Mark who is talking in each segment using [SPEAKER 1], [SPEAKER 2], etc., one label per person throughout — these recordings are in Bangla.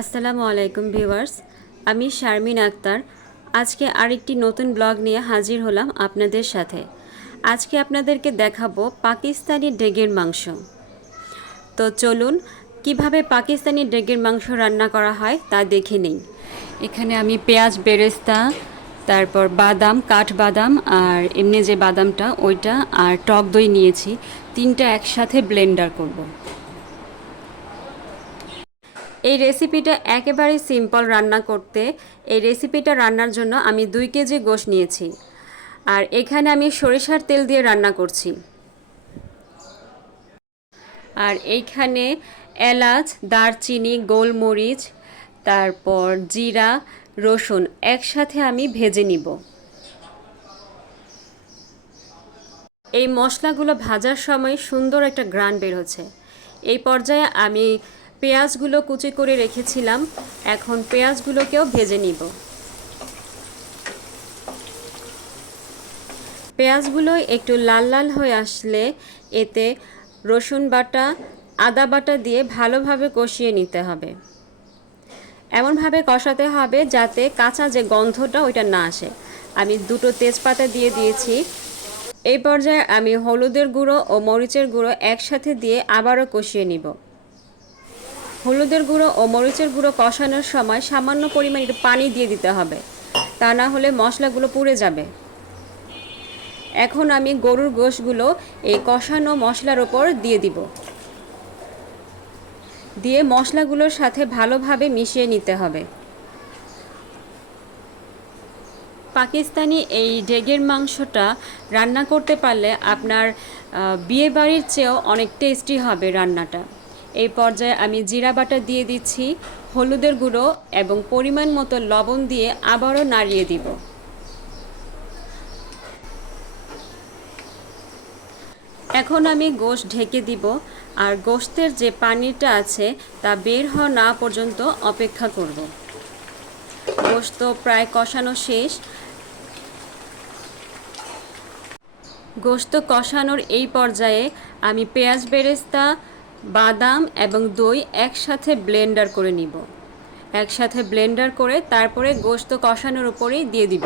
[SPEAKER 1] আসসালামু আলাইকুম ভিউয়ার্স, আমি শারমিন আক্তার। আজকে আরেকটি নতুন ব্লগ নিয়ে হাজির হলাম আপনাদের সাথে। আজকে আপনাদেরকে দেখাবো পাকিস্তানি ডেগের মাংস। তো চলুন, কীভাবে পাকিস্তানি ডেগের মাংস রান্না করা হয় তা দেখে নিই। এখানে আমি পেঁয়াজ, বেরেস্তা, তারপর বাদাম কাঠ বাদাম আর এমনি যে বাদামটা, ওইটা আর টক দই নিয়েছি। তিনটা একসাথে ব্লেন্ডার করব। এই রেসিপিটা একেবারে সিম্পল রান্না করতে, এই রেসিপিটা রান্নার জন্য আমি দুই কেজি গোশ নিয়েছি। আর এখানে আমি সরিষার তেল দিয়ে রান্না করছি। আর এইখানে এলাচ, দারচিনি, গোলমরিচ, তারপর জিরা, রসুন একসাথে আমি ভেজে নিব। এই মশলাগুলো ভাজার সময় সুন্দর একটা গ্রান বের হচ্ছে। এই পর্যায়ে আমি পেঁয়াজগুলো কুচি করে রেখেছিলাম, এখন পেঁয়াজগুলোকেও ভেজে নিব। পেঁয়াজগুলো একটু লাল লাল হয়ে আসলে এতে রসুন বাটা, আদা বাটা দিয়ে ভালোভাবে কষিয়ে নিতে হবে। এমনভাবে কষাতে হবে যাতে কাঁচা যে গন্ধটা ওইটা না আসে। আমি দুটো তেজপাতা দিয়ে দিয়েছি। এই পর্যায়ে আমি হলুদের গুঁড়ো ও মরিচের গুঁড়ো একসাথে দিয়ে আবারও কষিয়ে নিব। হলুদের গুঁড়ো ও মরিচের গুঁড়ো কষানোর সময় সামান্য পরিমাণ একটু পানি দিয়ে দিতে হবে। তা না হলে মশলাগুলো পুড়ে যাবে। এখন আমি গরুর গোশগুলো এই কষানো মশলার ওপর দিয়ে দিব। দিয়ে মশলাগুলোর সাথে ভালোভাবে মিশিয়ে নিতে হবে। পাকিস্তানি এই ডেগের মাংসটা রান্না করতে পারলে আপনার বিয়ে বাড়ির চেয়েও অনেক টেস্টি হবে রান্নাটা। এই পর্যায়ে আমি জিরা বাটা দিয়ে দিচ্ছি, হলুদের গুঁড়ো এবং পরিমাণ মতো লবণ দিয়ে আবারও নাড়িয়ে দিব। এখন আমি গোশ ঢেকে দিব আর গোশতের যে পানিটা আছে তা বের হওয়া না পর্যন্ত অপেক্ষা করব। গোশত প্রায় কষানো শেষ। গোশত কষানোর এই পর্যায়ে আমি পেঁয়াজ বেরেস্তা বাদাম এবং দই একসাথে ব্লেন্ডার করে নিব। একসাথে ব্লেন্ডার করে তারপরে গোশত কষানোর উপরেই দিয়ে দিব।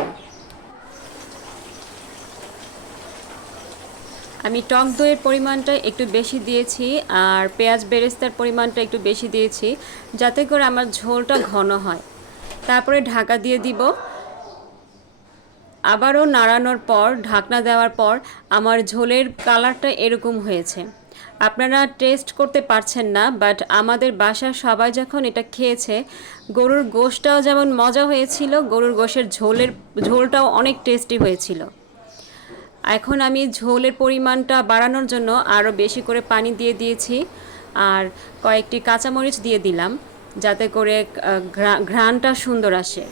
[SPEAKER 1] আমি টক দইয়ের পরিমাণটা একটু বেশি দিয়েছি আর পেঁয়াজ বেরেস্তার পরিমাণটা একটু বেশি দিয়েছি যাতে করে আমার ঝোলটা ঘন হয়। তারপরে ঢাকা দিয়ে দিব। আবারও নাড়ানোর পর, ঢাকনা দেওয়ার পর আমার ঝোলের কালারটা এরকম হয়েছে। আপনারা টেস্ট করতে পারছেন না বাট আমাদের বাসার সবাই যখন এটা খেয়েছে, গরুর গোশটাও যেমন মজা হয়েছিল, গরুর গোশের ঝোলের, ঝোলটাও অনেক টেস্টি হয়েছিল। এখন আমি ঝোলের পরিমাণটা বাড়ানোর জন্য আরও বেশি করে পানি দিয়ে দিয়েছি, আর কয়েকটি কাঁচামরিচ দিয়ে দিলাম, যাতে করে ঘ্রাণটা সুন্দর আসে।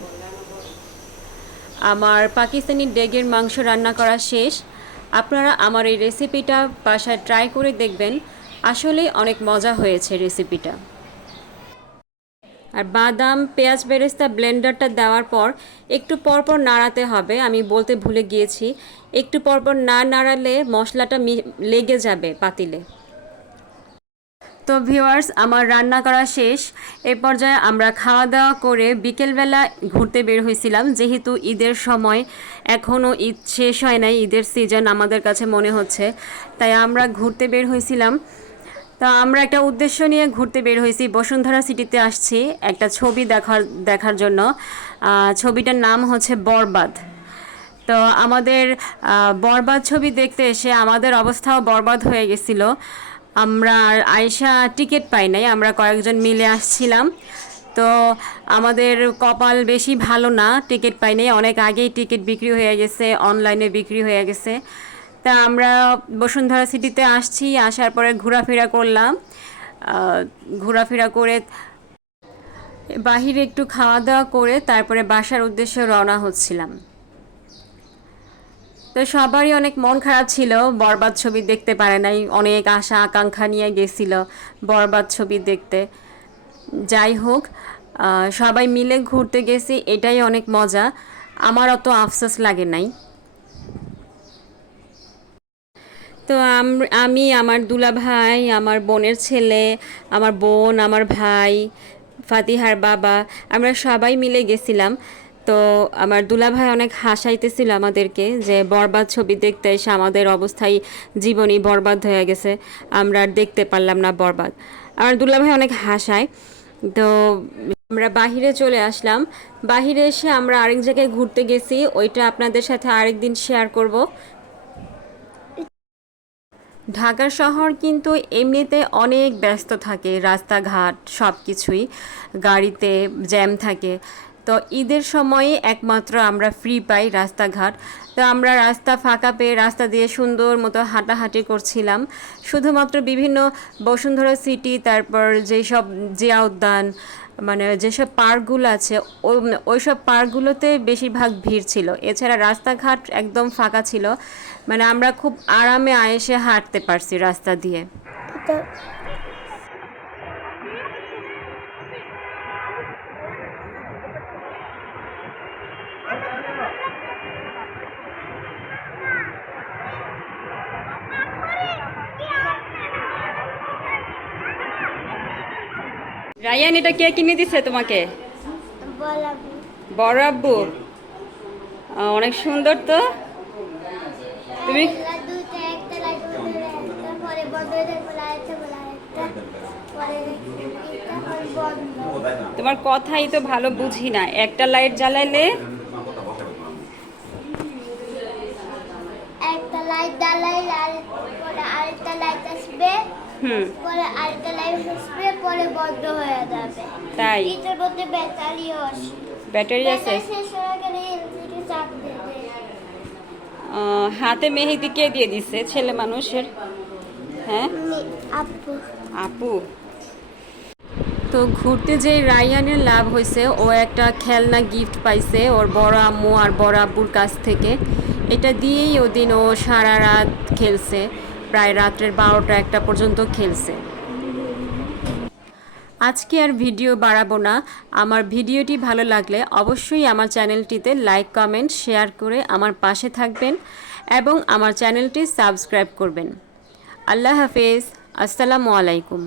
[SPEAKER 1] আমার পাকিস্তানি ডেগের মাংস রান্না করা শেষ আপনারা আমার এই রেসিপিটা বাসায় ট্রাই করে দেখবেন। আসলে অনেক মজা হয়েছে রেসিপিটা আর বাদাম, পেঁয়াজ বেরেস্তা ব্লেন্ডারটা দেওয়ার পর একটু পরপর নাড়াতে হবে। আমি বলতে ভুলে গিয়েছি, একটু পরপর না নাড়ালে মশলাটা লেগে যাবে পাতিলে। তো ভিউয়ার্স, আমার রান্না করা শেষ। এ পর্যায়ে আমরা খাওয়া দাওয়া করে বিকেলবেলা ঘুরতে বের হয়েছিলাম। যেহেতু ঈদের সময় এখনও ঈদ শেষ হয় নাই, ঈদের সিজন আমাদের কাছে মনে হচ্ছে। তাই আমরা ঘুরতে বের হয়েছিলাম। তো আমরা একটা উদ্দেশ্য নিয়ে ঘুরতে বের হয়েছি। বসুন্ধরা সিটিতে আসছি একটা ছবি দেখার দেখার জন্য। ছবিটার নাম হচ্ছে বরবাদ। তো আমাদের বরবাদ ছবি দেখতে এসে আমাদের অবস্থাও বরবাদ হয়ে গেছিল। আমরা আয়সা টিকিট পাই নাই, আমরা কয়েকজন মিলে আসছিলাম। তো আমাদের কপাল বেশি ভালো না টিকিট পাই নাই। অনেক আগেই টিকিট বিক্রি হয়ে গেছে অনলাইনে বিক্রি হয়ে গেছে। তা আমরা বসুন্ধরা সিটিতে আসছি, আসার পরে ঘোরাফেরা করলাম। ঘোরাফেরা করে বাহিরে একটু খাওয়া দাওয়া করে তারপরে বাসার উদ্দেশ্যে রওনা হচ্ছিলাম। তো সবারই অনেক মন খারাপ ছিল, বরবাদ ছবি দেখতে পারে নাই, অনেক আশা, আকাঙ্ক্ষা নিয়ে গেছিল বরবাদ ছবি দেখতে। যাই হোক সবাই মিলে ঘুরতে গেছি, এটাই অনেক মজা, আমার অত আফসোস লাগে নাই। তো আমি আমার দুলা ভাই আমার বোনের ছেলে, আমার বোন, আমার ভাই, ফাতিহার বাবা, আমরা সবাই মিলে গেছিলাম। তো আমার দুলাভাই অনেক হাসাইতেছিল আমাদেরকে যে বরবাদ ছবি দেখতে এসে আমাদের অবস্থায় জীবনই বরবাদ হয়ে গেছে, আমরা আর দেখতে পারলাম না বরবাদ। আমার দুলাভাই অনেক হাসায়। তো আমরা বাহিরে চলে আসলাম। বাহিরে এসে আমরা আরেক জায়গায় ঘুরতে গেছি, ওইটা আপনাদের সাথে আরেকদিন শেয়ার করব। ঢাকা শহর কিন্তু এমনিতে অনেক ব্যস্ত থাকে, রাস্তাঘাট সব কিছুই গাড়িতে জ্যাম থাকে। তো ঈদের সময়ে একমাত্র আমরা ফ্রি পাই রাস্তাঘাট। তো আমরা রাস্তা ফাঁকা পেয়ে রাস্তা দিয়ে সুন্দর মতো হাঁটাহাঁটি করছিলাম। শুধুমাত্র বিভিন্ন বসুন্ধরা সিটি তারপর যেসব জিয়া উদ্যান মানে যেসব পার্কগুলো আছে ওই- সব পার্কগুলোতে বেশিরভাগ ভিড় ছিল। এছাড়া রাস্তাঘাট একদম ফাঁকা ছিল। মানে আমরা খুব আরামে আয়েসে হাঁটতে পারছি রাস্তা দিয়ে। রায়ান এটা কে কিনে দিছে তোমাকে? বড় আব্বু। অনেক সুন্দর তো। তুমি তোমার কথাই তো ভালো বুঝি না। একটা লাইট জ্বালাইলে
[SPEAKER 2] একটা লাইট জ্বালাই আরেকটা লাইট আসবে।
[SPEAKER 1] হুম।
[SPEAKER 2] পরে আরেকটা লাইট আসবে পরে বন্ধ হয়ে যাবে।
[SPEAKER 1] তাই?
[SPEAKER 2] এটার মধ্যে আছে?
[SPEAKER 1] ব্যাটারি আছে
[SPEAKER 2] ব্যাটারি
[SPEAKER 1] আহ, হাতে মেহেদি কে দিয়ে দিছে? ছেলে মানুষের? হ্যাঁ?
[SPEAKER 2] আপু।
[SPEAKER 1] আপু। তো ঘুরতে যে রায়ানের লাভ হয়েছে ও একটা খেলনা গিফট পাইছে ওর বড় আম্মু আর বড় আব্বুর কাছ থেকে। এটা দিয়েই ওদিন ও সারা রাত খেলছে। প্রায় রাত্রের বারোটা একটা পর্যন্ত খেলছে। আজকে আর ভিডিও বাড়াবো না। আমার ভিডিওটি ভালো লাগলে অবশ্যই আমার চ্যানেলটিতে লাইক, কমেন্ট, শেয়ার করে আমার পাশে থাকবেন এবং আমার চ্যানেলটি সাবস্ক্রাইব করবেন। আল্লাহ হাফেজ। আসসালামু আলাইকুম।